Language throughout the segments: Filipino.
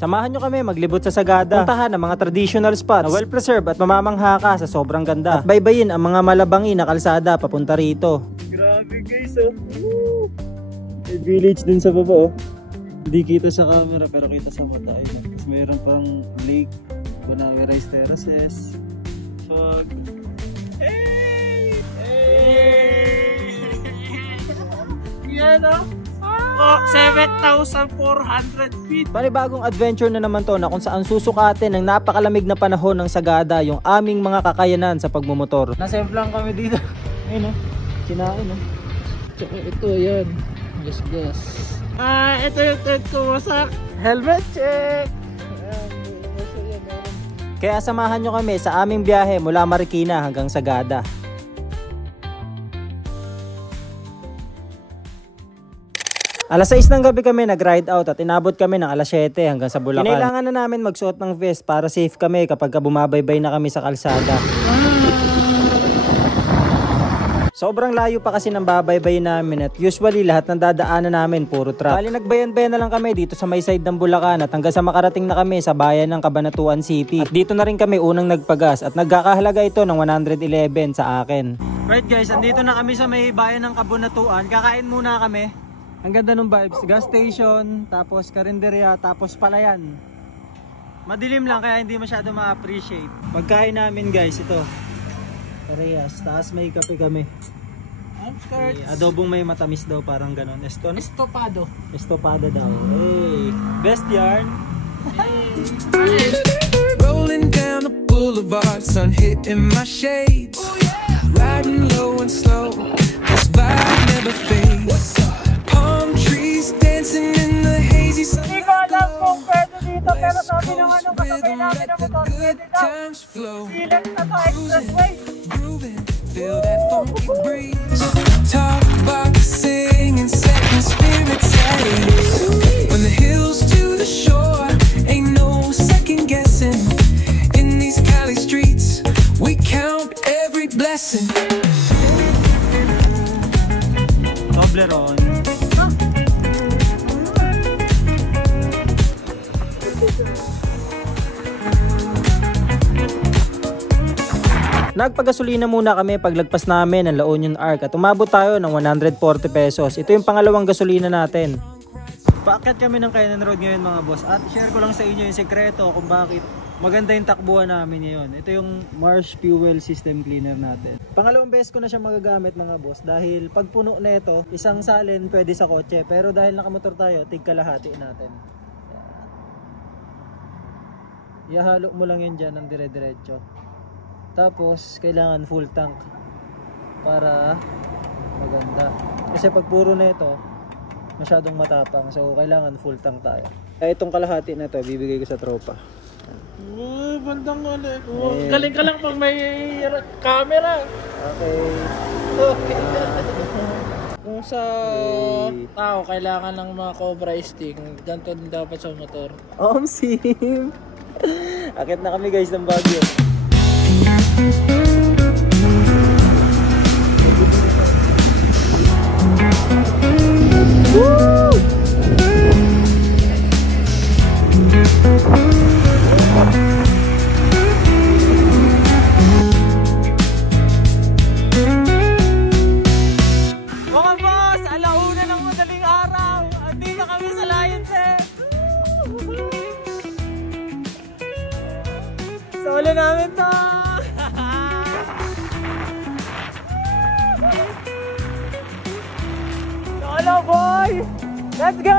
Samahan nyo kami maglibot sa Sagada. Puntahan ang mga traditional spots na well-preserved at mamamangha ka sa sobrang ganda. At baybayin ang mga malabangi na kalsada papunta rito. Grabe guys oh. May village dun sa baba oh. Hindi kita sa camera pero kita sa mata. Ayun. Tapos mayroon pang lake, Bunawi Rice Terraces. Fog. Hey! Hey! Yan oh. 7,400 feet. Panibagong adventure na naman to na kung saan susukatin ng napakalamig na panahon ng Sagada yung aming mga kakayanan sa pagmumotor. Nasemplang kami dito. Ayun o, kinain o. Tsaka ito yan, gas. Ito yung tent ko, wasak. Helmet check. Kaya samahan nyo kami sa aming biyahe mula Marikina hanggang Sagada. Alas 6 ng gabi kami nag-ride out at inabot kami ng alas 7 hanggang sa Bulacan. Kinailangan na namin magsuot ng vest para safe kami kapag bumabaybay na kami sa kalsada. Sobrang layo pa kasi ng babaybay namin at usually lahat ng dadaanan namin puro truck. Bali nagbayan-bayan na lang kami dito sa may side ng Bulacan at hanggang sa makarating na kami sa bayan ng Cabanatuan City. At dito na rin kami unang nagpagas at nagkakahalaga ito ng 111 sa akin. Right guys, andito na kami sa may bayan ng Cabanatuan. Kakain muna kami. Ang ganda ng vibes, gas station, tapos karinderya, tapos palayan. Madilim lang kaya hindi masyado ma-appreciate. Pagkain namin guys, ito. Parehas, taas may kape kami. Adobong may matamis daw, parang ganon. Estopado. Estopado daw. Hey, best yarn. Hey. Rolling down the boulevard, sun hitting my shades. Riding low and slow, this vibe never fades. Palm trees dancing in the hazy sun. Hindi ko alam kung pwede dito pero sabi ng anong kasabay namin ng motor, pwede daw. Silat na to expressway. Grooving, feel that funky breeze. Talk boxing and setting spirits at ease. When the hills to the shore, ain't no second guessing. In these Cali streets, we count every blessing. Toblerone. Nagpagasolina muna kami paglagpas namin ng La Union Arc at umabot tayo ng 140 pesos. Ito yung pangalawang gasolina natin. Paakyat kami ng Kainan Road ngayon mga boss at share ko lang sa inyo yung sekreto kung bakit maganda yung takbuhan namin ngayon. Ito yung Marsh Fuel System Cleaner natin. Pangalawang beses ko na siya magagamit mga boss dahil pag puno na ito, isang salin pwede sa kotse pero dahil nakamotor tayo, tigkalahati natin. Ihalo mo lang yan dyan ng dire-diretso. Tapos kailangan full tank para maganda. Kasi pag puro na ito, masyadong matapang. So kailangan full tank tayo. Kaya itong kalahati na ito, bibigay ko sa tropa. Bandang ulit. Galing ka lang pag may camera. Okay. Kung sa tao, kailangan ng mga Cobra stick. Ganito din dapat sa motor. Sim! Akit na kami guys ng Baguio. Woo! Mga boss, alauna ng madaling araw. Andito kami sa Lions Head. Solo namin to. Solo boy! Let's go!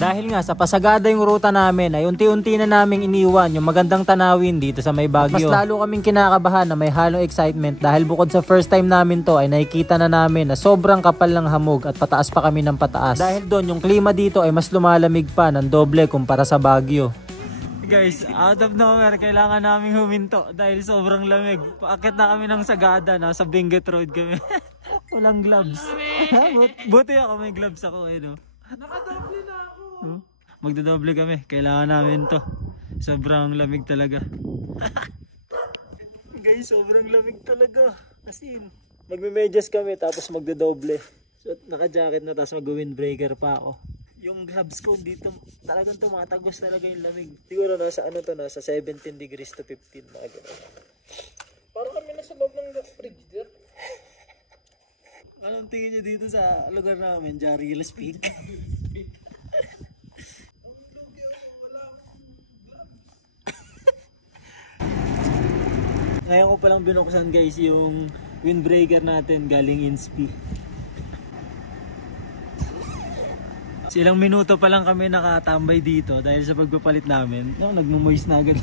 Dahil nga sa pasagada yung ruta namin ay unti-unti na naming iniwan yung magandang tanawin dito sa may Baguio. Mas lalo kaming kinakabahan na may halong excitement dahil bukod sa first time namin to ay nakikita na namin na sobrang kapal ng hamog at pataas pa kami ng pataas. Dahil doon yung klima dito ay mas lumalamig pa ng doble kumpara sa Baguio. Guys, out of nowhere kailangan naming huminto dahil sobrang lamig. Paakyat na kami ng Sagada, nasa Benguet Road kami. Walang gloves. Buti ako may gloves ako Nakadoble na ako. Magdodoble kami. Kailangan namin to. Sobrang lamig talaga. Guys, sobrang lamig talaga. Kasi magme-medyas kami tapos magdodoble. So naka-jacket na tapos mag-windbreaker pa ako. yung gloves ko dito talagang tumatagos talaga yung lamig. Siguro nasa ano to, nasa 17 degrees to 15 mga ganun. Parang kami nasa loob ng fridge there. Anong tingin niyo dito sa lugar namin, Jarilas Peak? Ngayon ko palang binuksan guys yung windbreaker natin galing Inspi. Ilang minuto pa lang kami nakatambay dito dahil sa pagpapalit namin. No, nagmo-moist na agad.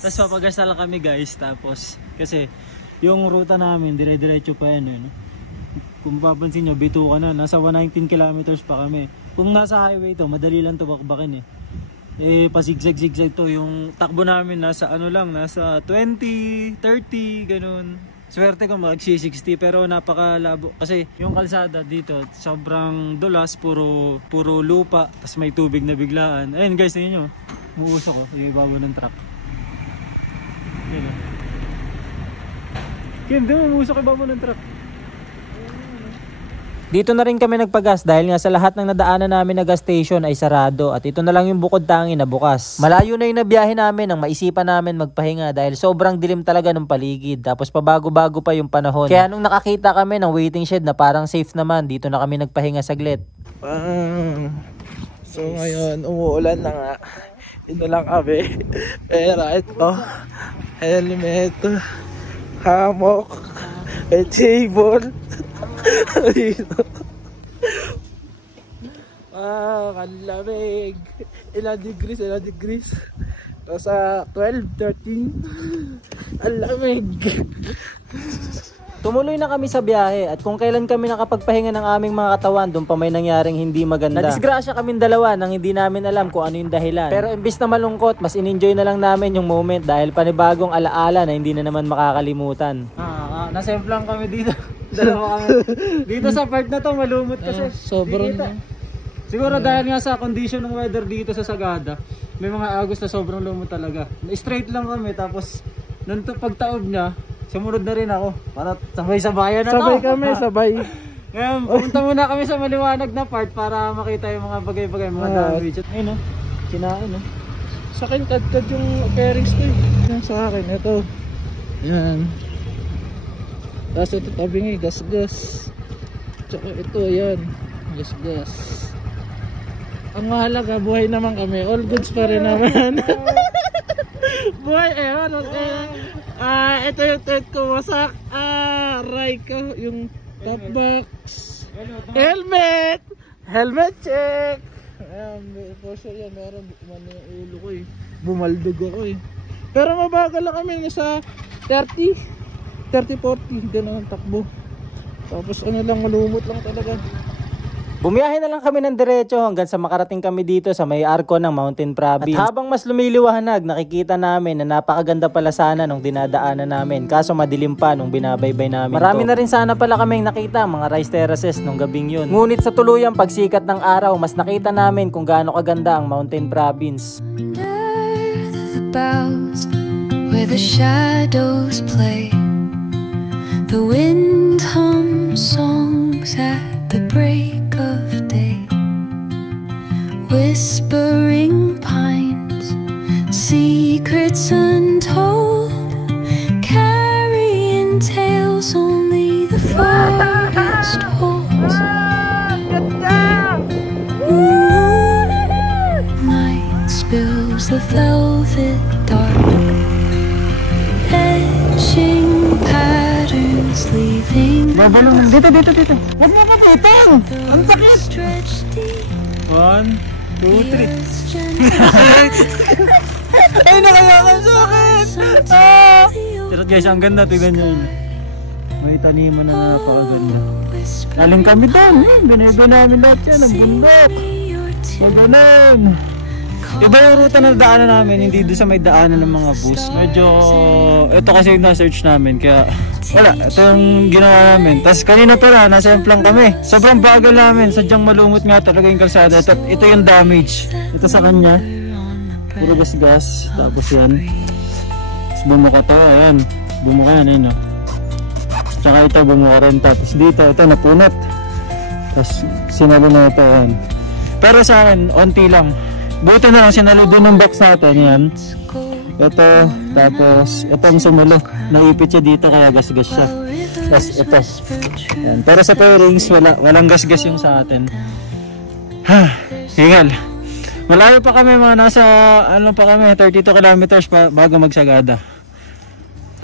Tapos papagasal kami guys, tapos kasi yung ruta namin dire-diretso pa yan eh, no? Kung mapapansin nyo, bituka na, nasa 119 kilometers pa kami. Kung nasa highway to, madali lang to bakbakin eh. Eh pasigzag-zigzag to, yung takbo namin nasa ano lang, nasa 20, 30, ganun. Swerte ko mag-60 pero napakalabo kasi yung kalsada dito sobrang dulas, puro lupa, tapos may tubig na biglaan. Ayun guys, tingnan nyo, umuusok ko yung ibabaw ng truck. Ayun. Kim, di mo umuusok yung ibabaw ng truck. Dito na rin kami nagpagas dahil nga sa lahat ng nadaanan namin na gas station ay sarado at ito na lang yung bukod tangi na bukas. Malayo na yung nabiyahe namin nang maisipan namin magpahinga dahil sobrang dilim talaga ng paligid, tapos pabago-bago pa yung panahon. Kaya nung nakakita kami ng waiting shed na parang safe naman, dito na kami nagpahinga saglit. So ngayon umuulan na nga. Ito lang kami. Pero ito, helmet, hammock, table. Kalamig. Ilang degrees? Sa 12, 13. Ang lamig. Tumuloy na kami sa biyahe at kung kailan kami nakapagpahinga ng aming mga katawan, doon pa may nangyaring hindi maganda. Nadisgrasya kaming dalawa nang hindi namin alam kung ano yung dahilan. Pero imbis na malungkot, mas in-enjoy na lang namin yung moment dahil panibagong alaala na hindi na naman makakalimutan. Nasemplang kami dito. Dalawa kami. Dito sa part na to malumot kasi. Sobrang. Siguro dahil nga sa condition ng weather dito sa Sagada, may mga agos na sobrang lumot talaga. Straight lang kami, tapos nung pagtaob niya, sumunod na rin ako para sabay-sabayan na sabay kami, sabay. Ngayon, pumunta muna kami sa maliwanag na part para makita yung mga bagay-bagay, mga damage. Ayun no, kinain no. Sa akin, kad-kad yung pairings ko eh. Yan sa akin, ito. Yan. Tapos ito tabing eh, gas-gas. Tsaka ito, yan. Gas-gas. Ang mahalaga, buhay naman kami. All goods pa rin naman. Buhay eh, ano ito yung tent ko, wasak. Aray ko, yung top box. Helmet! Helmet check! Ayan, for sure yan, meron umano yung ulo ko eh. Bumaldog ako eh. Pero mabagal lang kami, nasa 30-40, hindi naman takbo. Tapos ano lang, malumot lang talaga. Bumiyahe na lang kami ng diretso hanggang sa makarating kami dito sa may arko ng Mountain Province. At habang mas lumiliwanag, nakikita namin na napakaganda pala sana nung dinadaanan namin. Kaso madilim pa nung binabaybay namin. Marami na rin sana pala kaming nakita mga rice terraces nung gabing yun. Ngunit sa tuluyang pagsikat ng araw, mas nakita namin kung gaano kaganda ang Mountain Province. Under the boughs where the shadows play, the wind hums songs at the break of day, whispering pines, secrets untold, carrying tales only the forest holds. Night spills the velvet dark, etching patterns, leaving Dito. Huwag mo papitang! Ang sakit! 1, 2, 3. Ay, nakayakang sakit! Pero guys, ang ganda, tignan nyo yun. May taniman na napakaganda. Aling kami doon, binibay namin lahat yan, ang bundok. Maganon. Iba yung ruta na daanan namin, hindi doon sa may daanan ng mga bus. Medyo, ito kasi yung na-search namin, kaya wala, ito yung ginawa namin. Tapos kanina pala, nasemplang kami. Sobrang bagal namin, sadyang malumot nga talaga yung kalsada. Ito yung damage. Ito sa kanya, puro gas-gas, tapos yan. Tapos bumuka to, ayan. Bumuka yan, ayun o. Tsaka ito, bumuka rin. Tapos dito, ito napunot. Tapos sinalo na ito yan. Pero sa akin, onti lang. Buti na lang sinalo din ng box natin yan. Ito, tapos itong sumulo. Naipit siya dito kaya gasgas siya. Tapos ito. Yan. Pero sa pairings, walang gasgas yung sa atin. Ha, hingal. Malayo pa kami, mga nasa ano pa kami, 32 kilometers bago magsagada.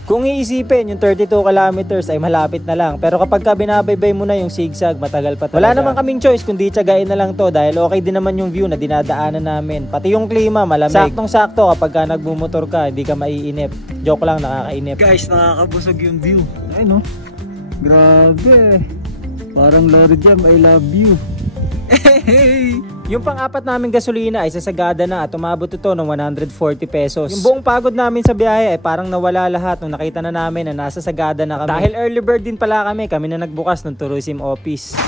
Kung iisipin, yung 32 kilometers ay malapit na lang. Pero kapag ka binabaybay mo na yung zigzag, matagal pa talaga. Wala naman kaming choice kundi tiyagain na lang to dahil okay din naman yung view na dinadaanan namin. Pati yung klima, malamig. Saktong-sakto kapag ka nagbumotor ka, hindi ka maiinip. Joke lang, nakakainip. Guys, nakakabusog yung view. Ay no? Grabe. Parang Lord Jam, I love you. Hey! Yung pang-apat naming gasolina ay sasagada na at umabot ito ng 140 pesos. Yung buong pagod namin sa biyahe ay parang nawala lahat nung nakita na namin na nasa sagada na kami. Dahil early bird din pala kami na nagbukas ng tourism office.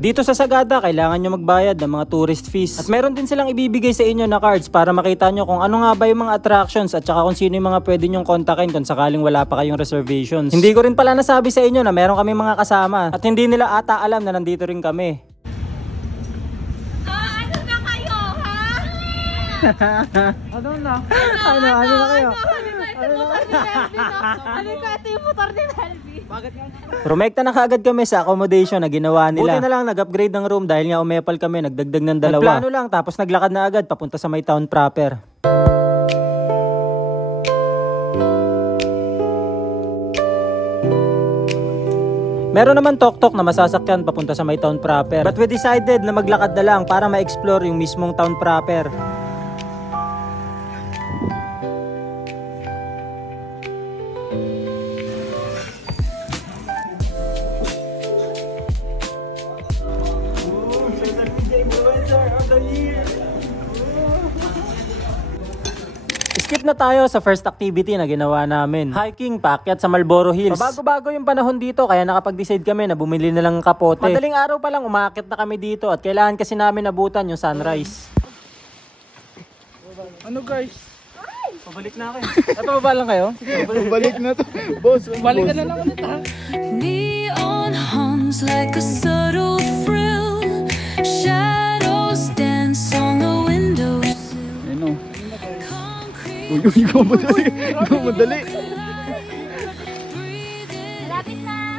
Dito sa Sagada, kailangan nyo magbayad ng mga tourist fees. At meron din silang ibibigay sa inyo na cards para makita nyo kung ano nga ba yung mga attractions at saka kung sino yung mga pwede nyong kontakin kung sakaling wala pa kayong reservations. Hindi ko rin pala nasabi sa inyo na meron kami mga kasama at hindi nila ata alam na nandito rin kami. Ano na kayo, ha? Ano na? Ano na kayo? Ano ko ito yung motor ni Melvin? Bakit nga? Rumekta na kaagad kami sa accommodation na ginawa nila. Buti na lang nag-upgrade ng room dahil nga umepal kami, nagdagdag ng dalawa. Nagplano lang tapos naglakad na agad papunta sa may town proper. Meron naman tok-tok na masasakyan papunta sa may town proper. But we decided na maglakad na lang para ma-explore yung mismong town proper. Skip na tayo sa first activity na ginawa namin. Hiking, paakyat sa Marlboro Hills. Bago-bago yung panahon dito kaya nakapag-decide kami na bumili na lang ng kapote. Madaling araw pa lang umaakyat na kami dito at kailangan kasi namin abutan yung sunrise. Ano guys? Pabalik na kayo. Ito ba lang kayo? Balik na to. Boss, Balik ka na lang ulit ha. Neon hums like a subtle thrill. Shadows dance on the windows. Ano? Uy, ikaw madali. Ikaw madali. Malapit na.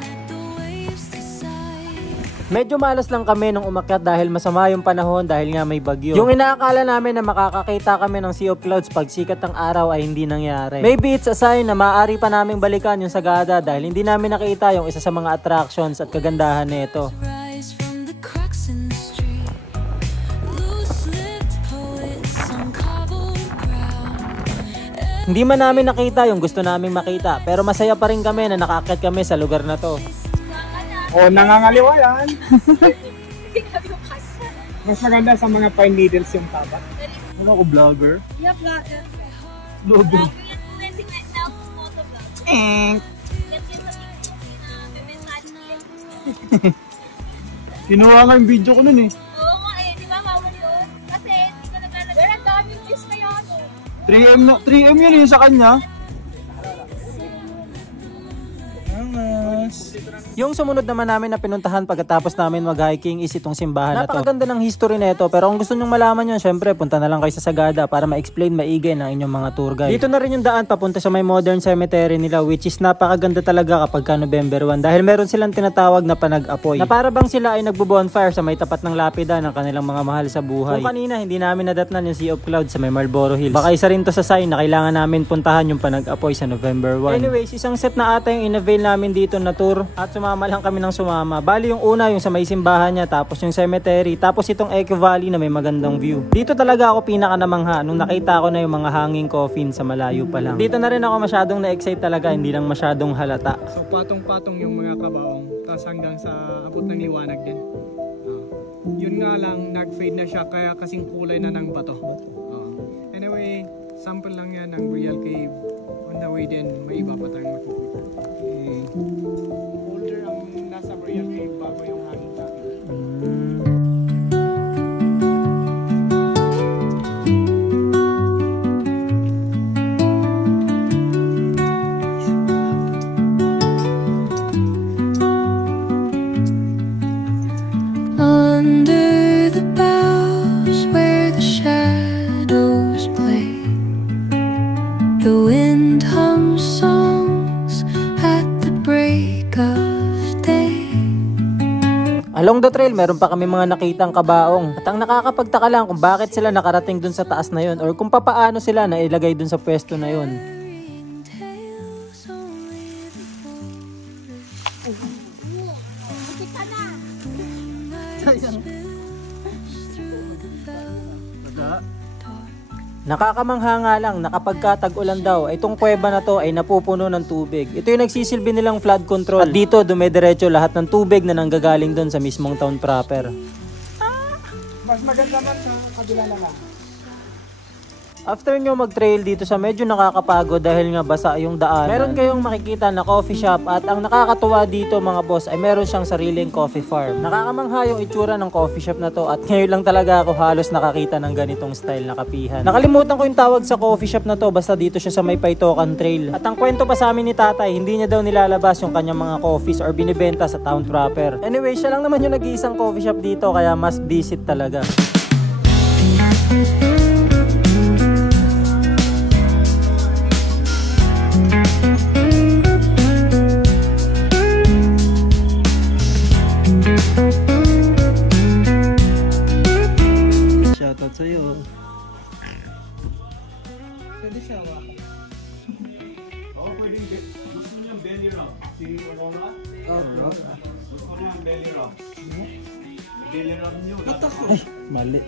Medyo malas lang kami nung umakyat dahil masama yung panahon dahil nga may bagyo. Yung inaakala namin na makakakita kami ng sea of clouds pag sikat ng araw ay hindi nangyari. Maybe it's a sign na maaari pa naming balikan yung Sagada dahil hindi namin nakita yung isa sa mga attractions at kagandahan nito. Hindi man namin nakita yung gusto naming makita pero masaya pa rin kami na nakaakyat kami sa lugar na to. O, nangangaliwa yan. Mas maganda sa mga pine needles yung taba. Ano ko, vlogger? Yeah, vlogger. Vlogger. Vlogger yan po yan si Nels Motovlog. Yan yun sa TikTok na bebesad niya. Kinuha nga yung video ko nun eh. Oo nga eh, di ba bawal yun? Kasi hindi ka naglalagay. Pero ang daming views na yun. 3M yun yung sa kanya. Yung sumunod naman namin na pinuntahan pagkatapos namin mag-hiking is itong simbahan na to. Napakaganda ng history nito pero kung gusto nyong malaman yun, syempre punta na lang kayo sa Sagada para ma-explain maigi ng inyong mga tour guide. Dito na rin yung daan papunta sa may modern cemetery nila which is napakaganda talaga kapag ka November 1 dahil meron silang tinatawag na panag-apoy. Na para bang sila ay nagbo-bonfire sa may tapat ng lapida ng kanilang mga mahal sa buhay. Kung kanina hindi namin nadatnan yung Sea of Clouds sa may Marlboro Hills. Baka isa rin to sa sign na kailangan namin puntahan yung panag-apoy sa November 1. Anyways, isang set na ata yung in-avail namin dito na tour at sumama lang kami ng sumama. Bali yung una yung sa may simbahan niya, tapos yung cemetery, tapos itong Eco Valley na may magandang view. Dito talaga ako pinaka namangha nung nakita ko na yung mga hanging coffin sa malayo pa lang. Dito na rin ako masyadong na-excite talaga, hindi lang masyadong halata. So patong-patong yung mga kabaong, tapos hanggang sa abot ng liwanag din. Yun nga lang, nag-fade na siya kaya kasing kulay na ng bato. Anyway, sample lang yan ng Real Cave. On the way din, may iba pa tayong makikita. Older ang nasa Real Cave bago yung hanging natin. Along the trail, meron pa kami mga nakitang kabaong. At ang nakakapagtaka lang kung bakit sila nakarating dun sa taas na yun or kung papaano sila nailagay dun sa pwesto na yun. Nakakamangha nga lang na kapag tag-ulan daw, itong kuweba na to ay napupuno ng tubig. Ito yung nagsisilbi nilang flood control. At dito dumediretso lahat ng tubig na nanggagaling doon sa mismong town proper. Mas maganda man sa kabila na lang. After nyo mag-trail dito sa medyo nakakapagod dahil nga basa yung daan, meron kayong makikita na coffee shop at ang nakakatuwa dito mga boss ay meron siyang sariling coffee farm. Nakakamangha yung itsura ng coffee shop na to at ngayon lang talaga ako halos nakakita ng ganitong style na kapihan. Nakalimutan ko yung tawag sa coffee shop na to basta dito siya sa may Paitokan Trail. At ang kwento pa sa amin ni tatay, hindi niya daw nilalabas yung kanyang mga coffees or binibenta sa town proper. Anyway, siya lang naman yung nag-iisang coffee shop dito kaya must visit talaga. Shoutout sa'yo. Pwede siya ba? Oo, pwedeng. Gusto niyo yung belly wrap? Si Roma? Oh, bro. Gusto niyo yung belly wrap? Belly wrap niyo. Ba't ako? Mali.